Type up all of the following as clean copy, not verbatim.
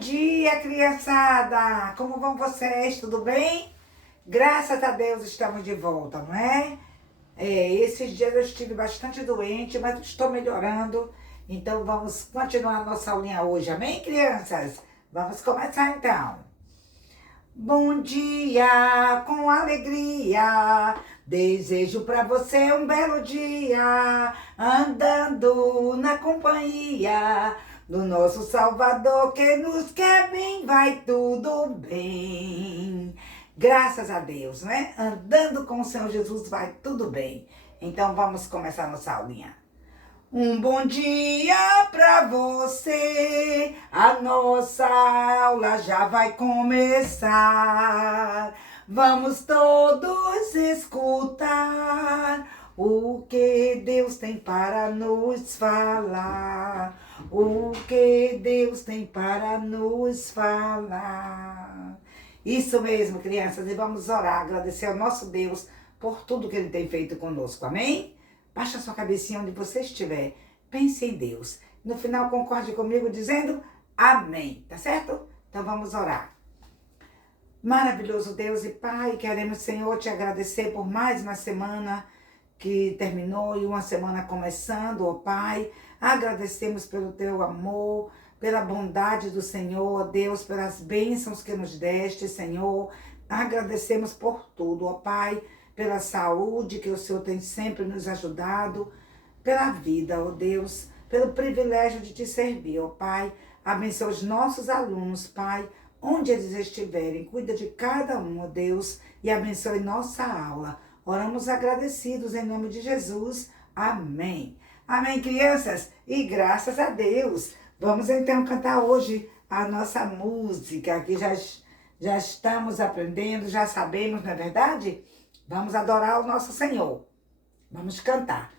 dia, criançada! Como vão vocês? Tudo bem? Graças a Deus estamos de volta, não é? Esses dias eu estive bastante doente, mas estou melhorando. Então vamos continuar a nossa aulinha hoje, amém, crianças? Vamos começar então. Bom dia, com alegria, desejo para você um belo dia, andando na companhia do nosso Salvador que nos quer bem, vai tudo bem. Graças a Deus, né? Andando com o Senhor Jesus vai tudo bem. Então vamos começar nossa aulinha. Um bom dia pra você, a nossa aula já vai começar. Vamos todos escutar o que Deus tem para nos falar. O que Deus tem para nos falar. Isso mesmo, crianças, e vamos orar, agradecer ao nosso Deus por tudo que Ele tem feito conosco, amém? Baixa a sua cabecinha onde você estiver. Pense em Deus. No final, concorde comigo dizendo amém. Tá certo? Então vamos orar. Maravilhoso Deus e Pai, queremos, Senhor, te agradecer por mais uma semana que terminou e uma semana começando, ó Pai. Agradecemos pelo teu amor, pela bondade do Senhor, ó Deus, pelas bênçãos que nos deste, Senhor. Agradecemos por tudo, ó Pai, pela saúde que o Senhor tem sempre nos ajudado, pela vida, ó Deus, pelo privilégio de te servir, ó Pai. Abençoa os nossos alunos, Pai, onde eles estiverem. Cuida de cada um, ó Deus, e abençoe nossa aula. Oramos agradecidos em nome de Jesus. Amém. Amém, crianças? E graças a Deus. Vamos então cantar hoje a nossa música, que já estamos aprendendo, já sabemos, não é verdade? Vamos adorar o nosso Senhor. Vamos cantar.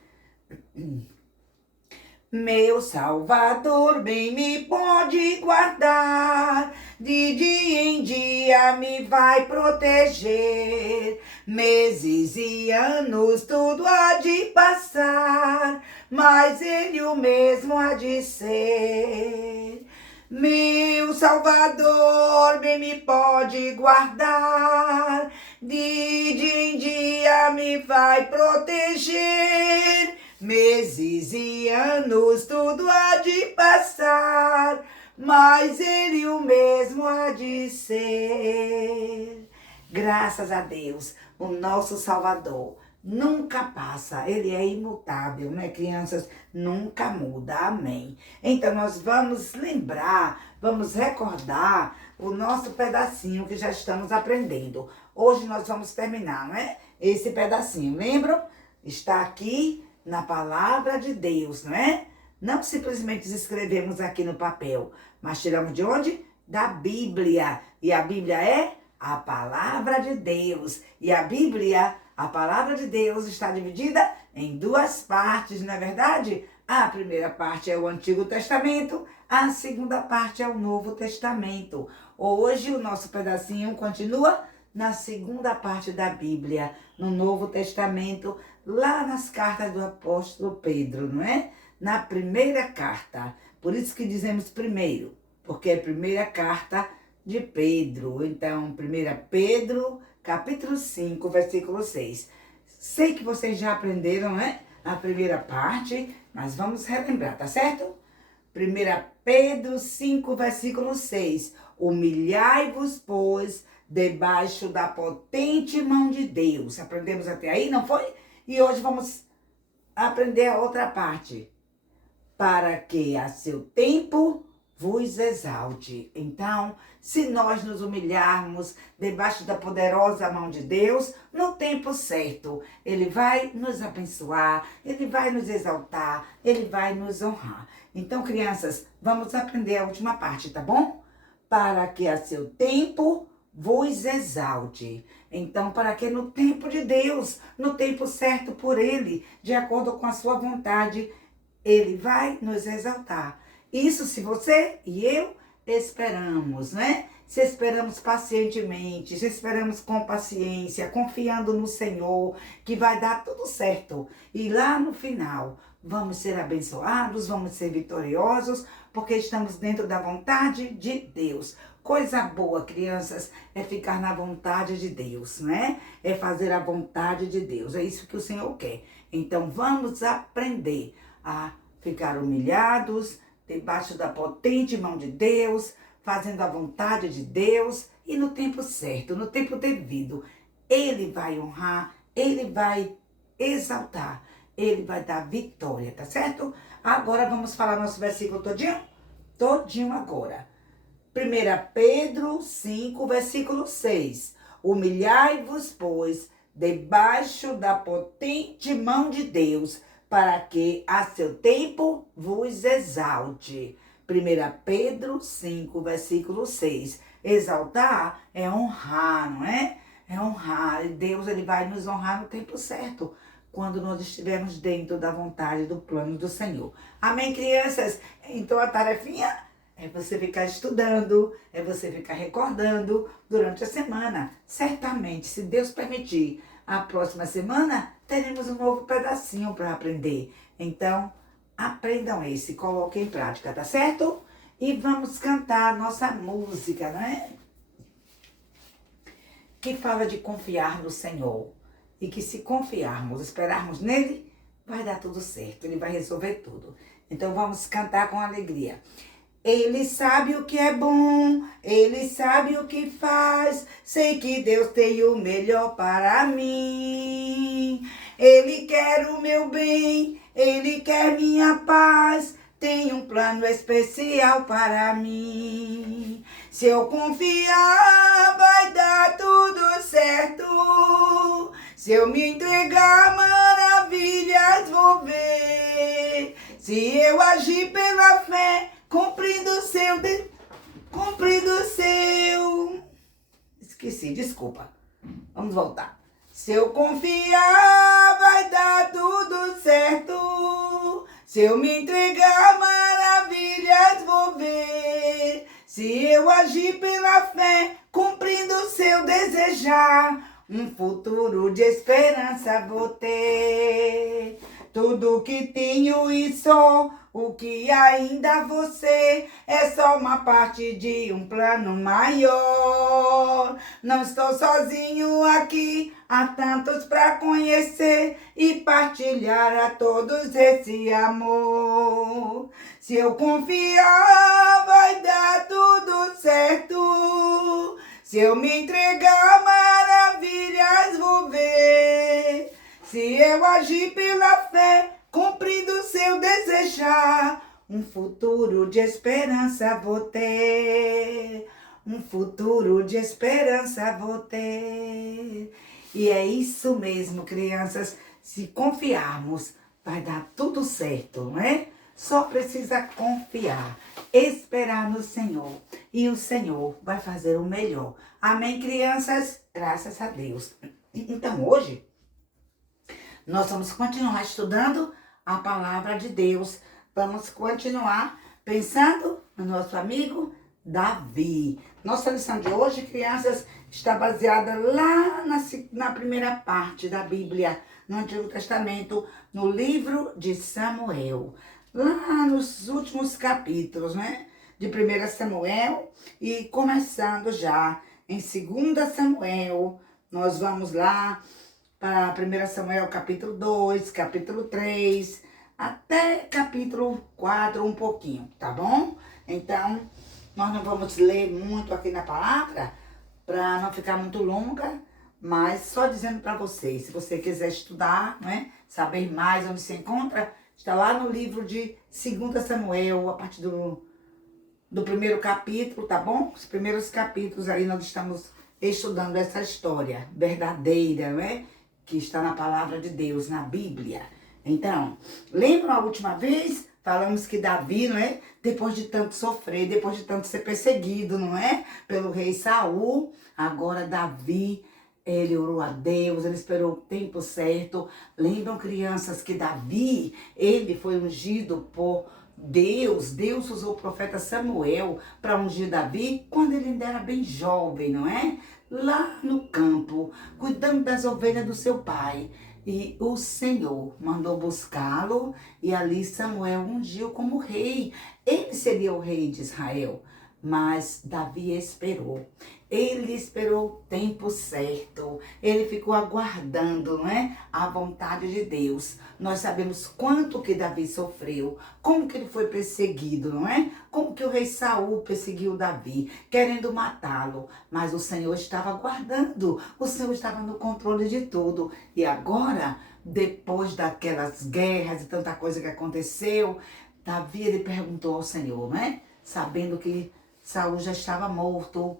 Meu Salvador bem me pode guardar, de dia em dia me vai proteger. Meses e anos tudo há de passar, mas Ele o mesmo há de ser. Meu Salvador bem me pode guardar, de dia em dia me vai proteger. Meses e anos tudo há de passar, mas Ele o mesmo há de ser. Graças a Deus, o nosso Salvador nunca passa, Ele é imutável, né, crianças? Nunca muda, amém. Então nós vamos lembrar, vamos recordar o nosso pedacinho que já estamos aprendendo. Hoje nós vamos terminar, não é? Esse pedacinho, lembram? Está aqui na palavra de Deus, não é? Não simplesmente escrevemos aqui no papel, mas tiramos de onde? Da Bíblia. E a Bíblia é a palavra de Deus. E a Bíblia, a palavra de Deus, está dividida em duas partes, não é verdade? A primeira parte é o Antigo Testamento, a segunda parte é o Novo Testamento. Hoje o nosso pedacinho continua na segunda parte da Bíblia, no Novo Testamento, lá nas cartas do apóstolo Pedro, não é? Na primeira carta. Por isso que dizemos primeiro, porque é a primeira carta de Pedro. Então, 1 Pedro, capítulo 5, versículo 6. Sei que vocês já aprenderam, né? A primeira parte, mas vamos relembrar, tá certo? 1 Pedro 5, versículo 6. Humilhai-vos, pois, debaixo da potente mão de Deus. Aprendemos até aí, não foi? E hoje vamos aprender a outra parte. Para que a seu tempo vos exalte. Então, se nós nos humilharmos debaixo da poderosa mão de Deus, no tempo certo, Ele vai nos abençoar, Ele vai nos exaltar, Ele vai nos honrar. Então, crianças, vamos aprender a última parte, tá bom? Para que a seu tempo vos exalte. Então, para que no tempo de Deus, no tempo certo por Ele, de acordo com a sua vontade, Ele vai nos exaltar. Isso se você e eu esperamos, né? Se esperamos pacientemente, se esperamos com paciência, confiando no Senhor, que vai dar tudo certo. E lá no final, vamos ser abençoados, vamos ser vitoriosos, porque estamos dentro da vontade de Deus. Coisa boa, crianças, é ficar na vontade de Deus, né? É fazer a vontade de Deus. É isso que o Senhor quer. Então, vamos aprender a ficar humilhados, debaixo da potente mão de Deus, fazendo a vontade de Deus e no tempo certo, no tempo devido. Ele vai honrar, ele vai exaltar, ele vai dar vitória, tá certo? Agora vamos falar nosso versículo todinho? Todinho agora. 1 Pedro 5, versículo 6. Humilhai-vos, pois, debaixo da potente mão de Deus, para que a seu tempo vos exalte. 1 Pedro 5, versículo 6. Exaltar é honrar, não é? É honrar. E Deus, ele vai nos honrar no tempo certo, quando nós estivermos dentro da vontade, do plano do Senhor. Amém, crianças? Então a tarefinha é você ficar estudando, é você ficar recordando durante a semana. Certamente, se Deus permitir, a próxima semana teremos um novo pedacinho para aprender. Então, aprendam esse, coloquem em prática, tá certo? E vamos cantar nossa música, né? Que fala de confiar no Senhor. E que se confiarmos, esperarmos nele, vai dar tudo certo. Ele vai resolver tudo. Então vamos cantar com alegria. Ele sabe o que é bom, ele sabe o que faz. Sei que Deus tem o melhor para mim. Ele quer o meu bem, ele quer minha paz. Tem um plano especial para mim. Se eu confiar, vai dar tudo certo. Se eu me entregar, maravilhas vou ver. Se eu agir pela fé, cumprindo o seu... Esqueci, desculpa. Vamos voltar. Se eu confiar, vai dar tudo certo. Se eu me entregar, maravilhas vou ver. Se eu agir pela fé, cumprindo o seu desejar, um futuro de esperança vou ter. Tudo que tenho e sou, o que ainda você é só uma parte de um plano maior. Não estou sozinho aqui, há tantos para conhecer e partilhar a todos esse amor. Se eu confiar, vai dar tudo certo. Se eu me entregar, maravilhas vou ver. Se eu agir pela fé, cumprindo o seu desejar, um futuro de esperança vou ter. Um futuro de esperança vou ter. E é isso mesmo, crianças. Se confiarmos, vai dar tudo certo, não é? Só precisa confiar, esperar no Senhor. E o Senhor vai fazer o melhor. Amém, crianças? Graças a Deus. Então, hoje, nós vamos continuar estudando a palavra de Deus. Vamos continuar pensando no nosso amigo Davi. Nossa lição de hoje, crianças, está baseada lá na primeira parte da Bíblia, no Antigo Testamento, no livro de Samuel. Lá nos últimos capítulos, né? De 1 Samuel e começando já em 2 Samuel. Nós vamos lá para 1 Samuel capítulo 2, capítulo 3, até capítulo 4 um pouquinho, tá bom? Então, nós não vamos ler muito aqui na palavra, para não ficar muito longa, mas só dizendo para vocês, se você quiser estudar, né, saber mais onde se encontra, está lá no livro de 2 Samuel, a partir do primeiro capítulo, tá bom? Os primeiros capítulos aí nós estamos estudando essa história verdadeira, né? Que está na palavra de Deus, na Bíblia. Então, lembram a última vez? Falamos que Davi, não é? Depois de tanto sofrer, depois de tanto ser perseguido, não é? Pelo rei Saul, agora Davi, ele orou a Deus, ele esperou o tempo certo. Lembram, crianças, que Davi, ele foi ungido por Deus. Deus usou o profeta Samuel para ungir Davi quando ele ainda era bem jovem, não é? Lá no campo, cuidando das ovelhas do seu pai. E o Senhor mandou buscá-lo e ali Samuel ungiu como rei. Ele seria o rei de Israel, mas Davi esperou. Ele esperou o tempo certo. Ele ficou aguardando, não é? A vontade de Deus. Nós sabemos quanto que Davi sofreu, como que ele foi perseguido, não é? Como que o rei Saul perseguiu Davi, querendo matá-lo. Mas o Senhor estava guardando, o Senhor estava no controle de tudo. E agora, depois daquelas guerras e tanta coisa que aconteceu, Davi ele perguntou ao Senhor, né? Sabendo que Saul já estava morto,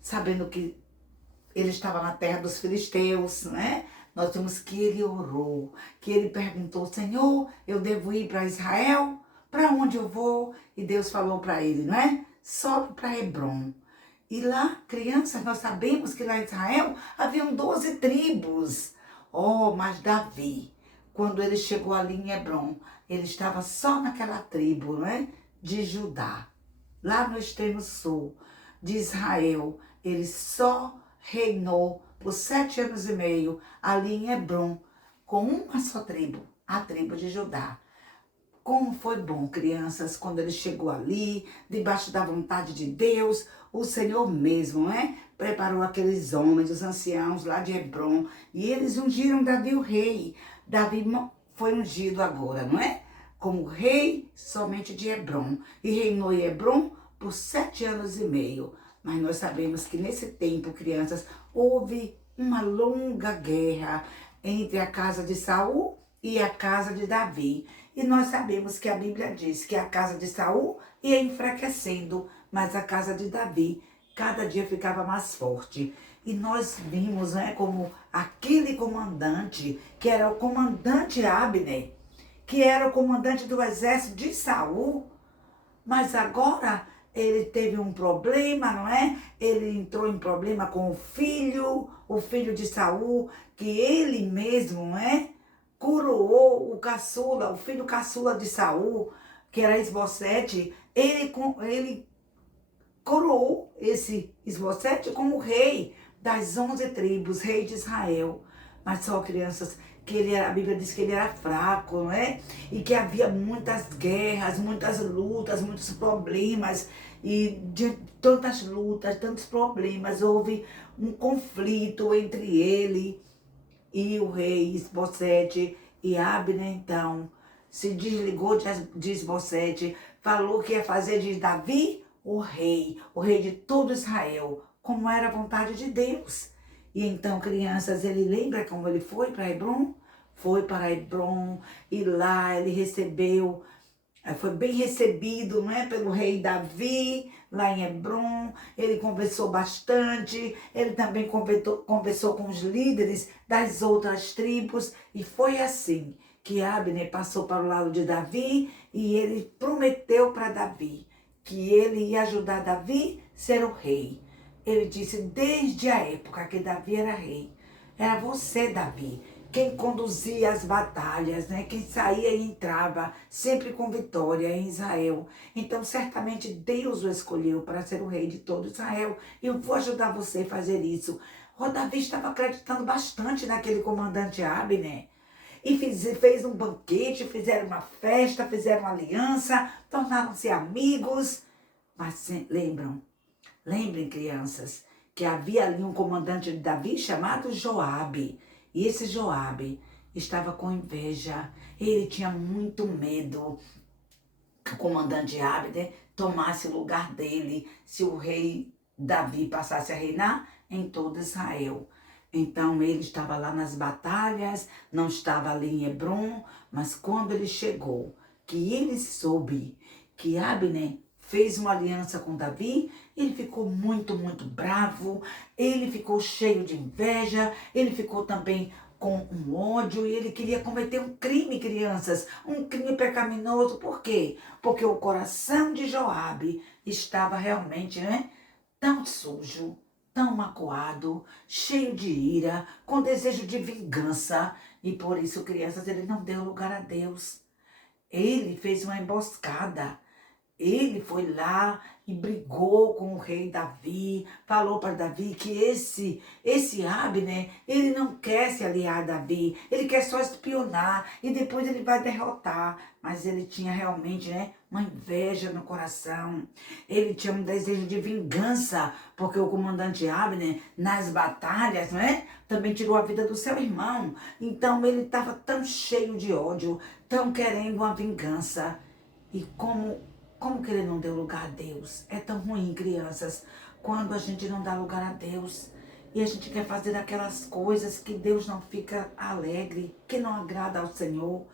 sabendo que ele estava na terra dos filisteus, né? Nós vemos que ele orou, que ele perguntou, Senhor, eu devo ir para Israel? Para onde eu vou? E Deus falou para ele, não é? Sobe para Hebrom. E lá, crianças, nós sabemos que lá em Israel haviam 12 tribos. Oh, mas Davi, quando ele chegou ali em Hebrom, ele estava só naquela tribo, não é? De Judá, lá no extremo sul de Israel. Ele só reinou por 7 anos e meio ali em Hebrom, com uma só tribo, a tribo de Judá. Como foi bom, crianças, quando ele chegou ali, debaixo da vontade de Deus, o Senhor mesmo, né? Preparou aqueles homens, os anciãos lá de Hebrom, e eles ungiram Davi o rei. Davi foi ungido agora, não é? Como rei somente de Hebrom, e reinou em Hebrom por 7 anos e meio. Mas nós sabemos que nesse tempo, crianças, houve uma longa guerra entre a casa de Saul e a casa de Davi. E nós sabemos que a Bíblia diz que a casa de Saul ia enfraquecendo, mas a casa de Davi cada dia ficava mais forte. E nós vimos, né, como aquele comandante, que era o comandante Abner, que era o comandante do exército de Saul, mas agora ele teve um problema, não é? Ele entrou em problema com o filho de Saul, que ele mesmo, não é? Coroou o caçula, o filho caçula de Saul, que era Esbocete, ele coroou esse Esbocete como rei das 11 tribos, rei de Israel. Mas só, crianças, que a Bíblia diz que ele era fraco, não é? E que havia muitas guerras, muitas lutas, muitos problemas. E de tantas lutas, tantos problemas, houve um conflito entre ele e o rei Esbocete. E Abner, então, se desligou de Esbocete, falou que ia fazer de Davi o rei de todo Israel, como era a vontade de Deus. E então, crianças, ele lembra como ele foi para Hebrom? Foi para Hebrom e lá ele recebeu, foi bem recebido, não é, pelo rei Davi, lá em Hebrom. Ele conversou bastante, ele também conversou com os líderes das outras tribos. E foi assim que Abner passou para o lado de Davi e ele prometeu para Davi que ele ia ajudar Davi a ser o rei. Ele disse, desde a época que Davi era rei, era você, Davi, quem conduzia as batalhas, né? Quem saía e entrava, sempre com vitória em Israel. Então, certamente, Deus o escolheu para ser o rei de todo Israel. E eu vou ajudar você a fazer isso. O Davi estava acreditando bastante naquele comandante Abner. E fez um banquete, fizeram uma festa, fizeram uma aliança, tornaram-se amigos. Mas lembrem, crianças, que havia ali um comandante de Davi chamado Joabe. E esse Joabe estava com inveja. Ele tinha muito medo que o comandante Abner tomasse o lugar dele, se o rei Davi passasse a reinar em todo Israel. Então ele estava lá nas batalhas, não estava ali em Hebrom, mas quando ele chegou, que ele soube que Abner fez uma aliança com Davi, ele ficou muito, muito bravo, ele ficou cheio de inveja, ele ficou também com um ódio e ele queria cometer um crime, crianças, um crime pecaminoso. Por quê? Porque o coração de Joabe estava realmente, né, tão sujo, tão magoado, cheio de ira, com desejo de vingança. E por isso, crianças, ele não deu lugar a Deus. Ele fez uma emboscada ele foi lá e brigou com o rei Davi, falou para Davi que esse Abner, ele não quer se aliar a Davi, ele quer só espionar e depois ele vai derrotar. Mas ele tinha realmente, né, uma inveja no coração, ele tinha um desejo de vingança, porque o comandante Abner, nas batalhas, né, também tirou a vida do seu irmão. Então ele estava tão cheio de ódio, tão querendo uma vingança. E como que ele não deu lugar a Deus? É tão ruim, crianças, quando a gente não dá lugar a Deus e a gente quer fazer aquelas coisas que Deus não fica alegre, que não agrada ao Senhor.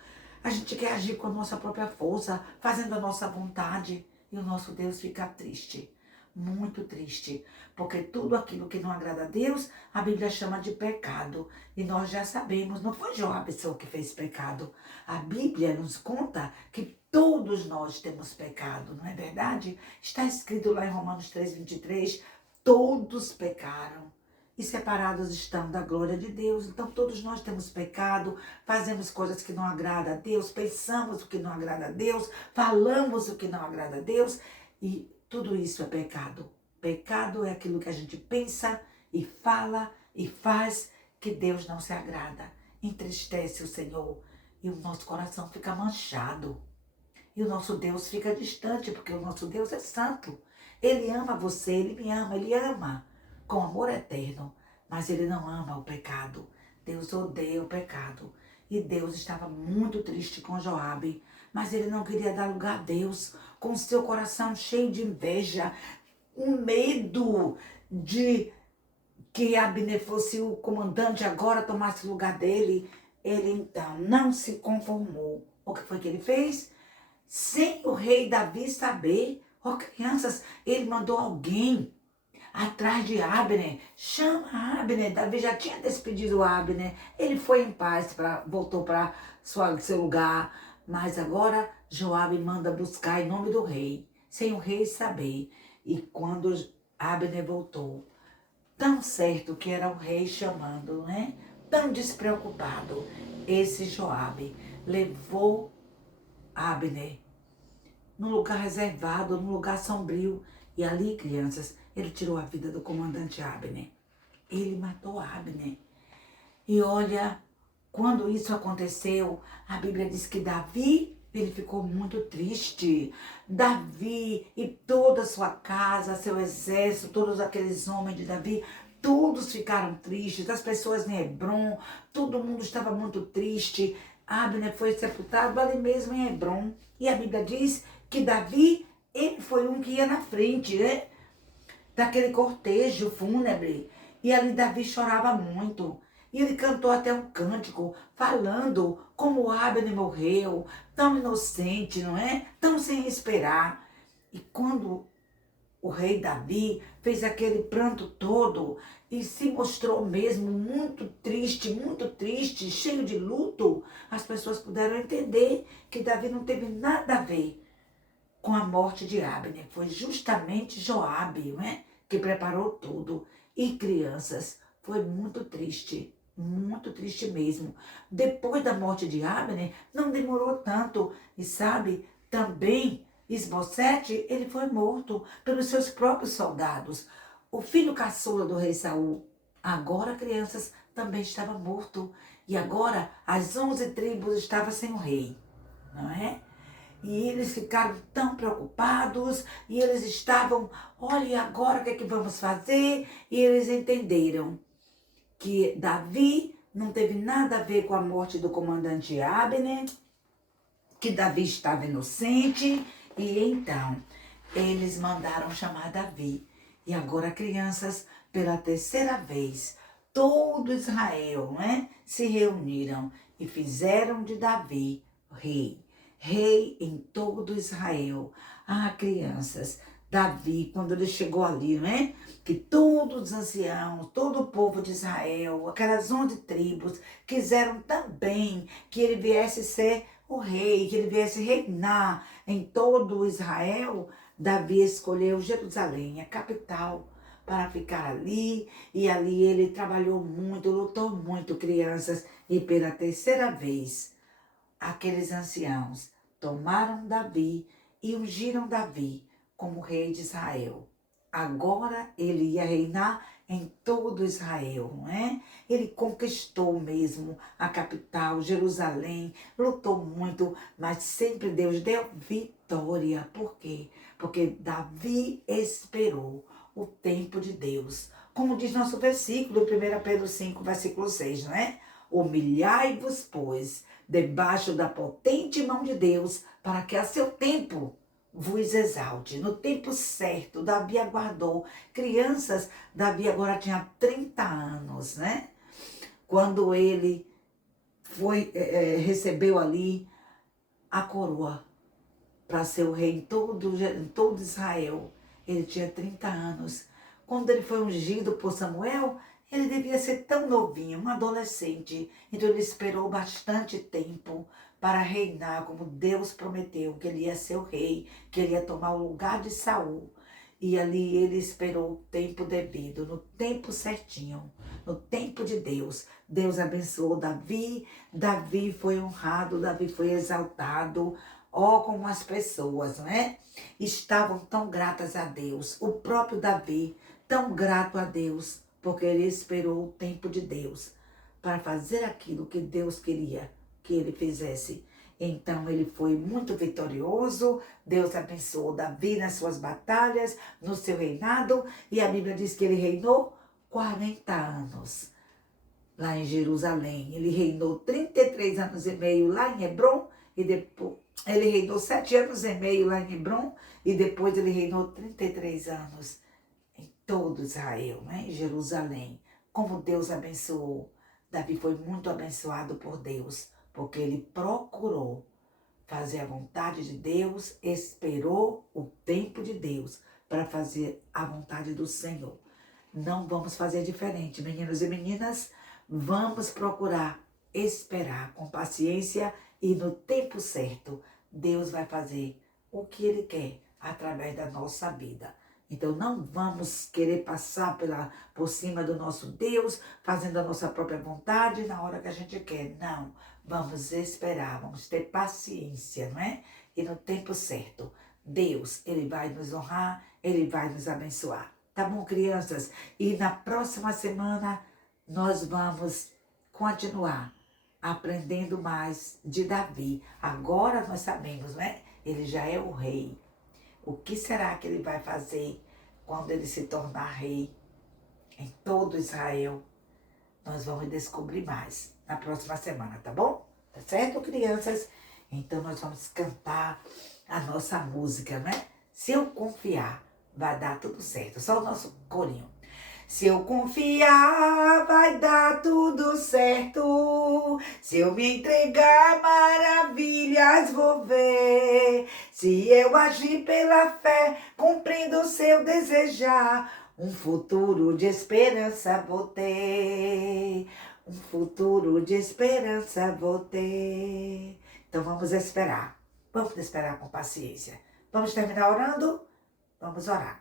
A gente quer agir com a nossa própria força, fazendo a nossa vontade, e o nosso Deus fica triste, muito triste, porque tudo aquilo que não agrada a Deus, a Bíblia chama de pecado. E nós já sabemos, não foi Joabe só que fez pecado. A Bíblia nos conta que todos nós temos pecado, não é verdade? Está escrito lá em Romanos 3:23, todos pecaram e separados estão da glória de Deus. Então todos nós temos pecado, fazemos coisas que não agradam a Deus, pensamos o que não agrada a Deus, falamos o que não agrada a Deus, e tudo isso é pecado. Pecado é aquilo que a gente pensa e fala e faz que Deus não se agrada, entristece o Senhor e o nosso coração fica manchado. E o nosso Deus fica distante, porque o nosso Deus é santo. Ele ama você, ele me ama, ele ama com amor eterno. Mas ele não ama o pecado. Deus odeia o pecado. E Deus estava muito triste com Joabe, mas ele não queria dar lugar a Deus, com seu coração cheio de inveja, um medo de que Abner fosse o comandante, agora tomasse o lugar dele. Ele então não se conformou. O que foi que ele fez? Sem o rei Davi saber, ó crianças, ele mandou alguém atrás de Abner. Chama Abner. Davi já tinha despedido Abner. Ele foi em paz, voltou para seu lugar. Mas agora Joabe manda buscar em nome do rei, sem o rei saber. E quando Abner voltou, tão certo que era o rei chamando, né? Tão despreocupado, esse Joabe levou Abner num lugar reservado, num lugar sombrio. E ali, crianças, ele tirou a vida do comandante Abner. Ele matou Abner. E olha, quando isso aconteceu, a Bíblia diz que Davi, ele ficou muito triste. Davi e toda a sua casa, seu exército, todos aqueles homens de Davi, todos ficaram tristes. As pessoas em Hebrom, todo mundo estava muito triste. Abner foi sepultado ali mesmo em Hebrom. E a Bíblia diz que Davi, ele foi um que ia na frente, né? Daquele cortejo fúnebre. E ali Davi chorava muito. E ele cantou até um cântico falando como Abner morreu, tão inocente, não é? Tão sem esperar. E quando o rei Davi fez aquele pranto todo e se mostrou mesmo muito triste, cheio de luto, as pessoas puderam entender que Davi não teve nada a ver com a morte de Abner. Foi justamente Joabe, né, que preparou tudo. E crianças, foi muito triste mesmo. Depois da morte de Abner, não demorou tanto. E sabe, também Isbosete, ele foi morto pelos seus próprios soldados. O filho caçula do rei Saul, agora crianças, também estava morto. E agora as 11 tribos estavam sem o rei, não é? E eles ficaram tão preocupados, e eles estavam, olha, agora o que é que vamos fazer? E eles entenderam que Davi não teve nada a ver com a morte do comandante Abner, que Davi estava inocente, e então eles mandaram chamar Davi. E agora, crianças, pela terceira vez, todo Israel, né, se reuniram e fizeram de Davi rei. Rei em todo Israel. Ah, crianças, Davi, quando ele chegou ali, né? Que todos os anciãos, todo o povo de Israel, aquelas 11 tribos, quiseram também que ele viesse ser o rei, que ele viesse reinar em todo Israel. Davi escolheu Jerusalém, a capital, para ficar ali. E ali ele trabalhou muito, lutou muito, crianças. E pela terceira vez, aqueles anciãos tomaram Davi e ungiram Davi como rei de Israel. Agora ele ia reinar em todo Israel, não é? Ele conquistou mesmo a capital, Jerusalém, lutou muito, mas sempre Deus deu vitória. Por quê? Porque Davi esperou o tempo de Deus. Como diz nosso versículo, 1 Pedro 5, versículo 6, não é? Humilhai-vos, pois, debaixo da potente mão de Deus, para que a seu tempo vos exalte. No tempo certo, Davi aguardou. Crianças, Davi agora tinha 30 anos, né? Quando ele recebeu ali a coroa para ser o rei em todo Israel. Ele tinha 30 anos. Quando ele foi ungido por Samuel, ele devia ser tão novinho, um adolescente. Então ele esperou bastante tempo para reinar como Deus prometeu, que ele ia ser o rei, que ele ia tomar o lugar de Saul. E ali ele esperou o tempo devido, no tempo certinho, no tempo de Deus. Deus abençoou Davi, Davi foi honrado, Davi foi exaltado. Ó, como as pessoas, não é? Estavam tão gratas a Deus. O próprio Davi, tão grato a Deus, porque ele esperou o tempo de Deus para fazer aquilo que Deus queria que ele fizesse. Então ele foi muito vitorioso. Deus abençoou Davi nas suas batalhas, no seu reinado. E a Bíblia diz que ele reinou 40 anos lá em Jerusalém. Ele reinou 33 anos e meio lá em Hebrom. E depois ele reinou 7 anos e meio lá em Hebrom. E depois ele reinou 33 anos em todo Israel, né? Em Jerusalém. Como Deus abençoou. Davi foi muito abençoado por Deus, porque ele procurou fazer a vontade de Deus, esperou o tempo de Deus para fazer a vontade do Senhor. Não vamos fazer diferente, meninos e meninas. Vamos procurar esperar com paciência e no tempo certo Deus vai fazer o que Ele quer através da nossa vida. Então não vamos querer passar por cima do nosso Deus, fazendo a nossa própria vontade na hora que a gente quer. Não, vamos esperar, vamos ter paciência, não é? E no tempo certo, Deus, Ele vai nos honrar, Ele vai nos abençoar. Tá bom, crianças? E na próxima semana nós vamos continuar aprendendo mais de Davi. Agora nós sabemos, né? Ele já é o rei. O que será que ele vai fazer quando ele se tornar rei em todo Israel? Nós vamos descobrir mais na próxima semana, tá bom? Tá certo, crianças? Então nós vamos cantar a nossa música, né? Se eu confiar, vai dar tudo certo. Só o nosso corinho. Se eu confiar, vai dar tudo certo. Se eu me entregar, maravilhas vou ver. Se eu agir pela fé, cumprindo o seu desejar, um futuro de esperança vou ter. Um futuro de esperança vou ter. Então vamos esperar. Vamos esperar com paciência. Vamos terminar orando? Vamos orar.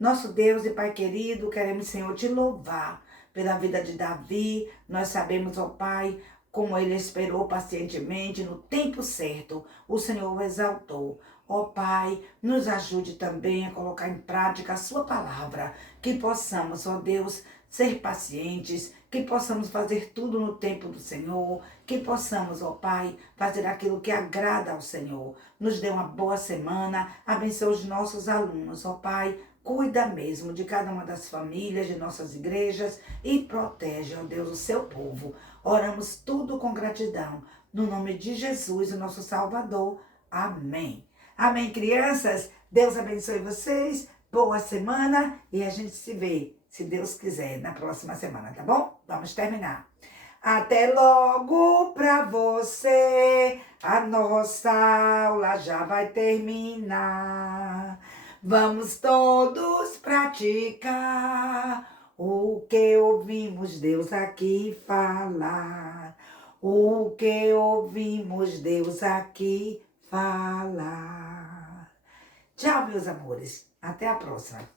Nosso Deus e Pai querido, queremos, Senhor, te louvar pela vida de Davi. Nós sabemos, ó Pai, como ele esperou pacientemente no tempo certo. O Senhor o exaltou. Ó Pai, nos ajude também a colocar em prática a sua palavra. Que possamos, ó Deus, ser pacientes, que possamos fazer tudo no tempo do Senhor, que possamos, ó Pai, fazer aquilo que agrada ao Senhor. Nos dê uma boa semana, abençoe os nossos alunos, ó Pai. Cuida mesmo de cada uma das famílias, de nossas igrejas e protege, ó Deus, o seu povo. Oramos tudo com gratidão. No nome de Jesus, o nosso Salvador. Amém. Amém, crianças? Deus abençoe vocês. Boa semana e a gente se vê, se Deus quiser, na próxima semana, tá bom? Vamos terminar. Até logo pra você. A nossa aula já vai terminar. Vamos todos praticar o que ouvimos Deus aqui falar. O que ouvimos Deus aqui falar. Tchau, meus amores. Até a próxima.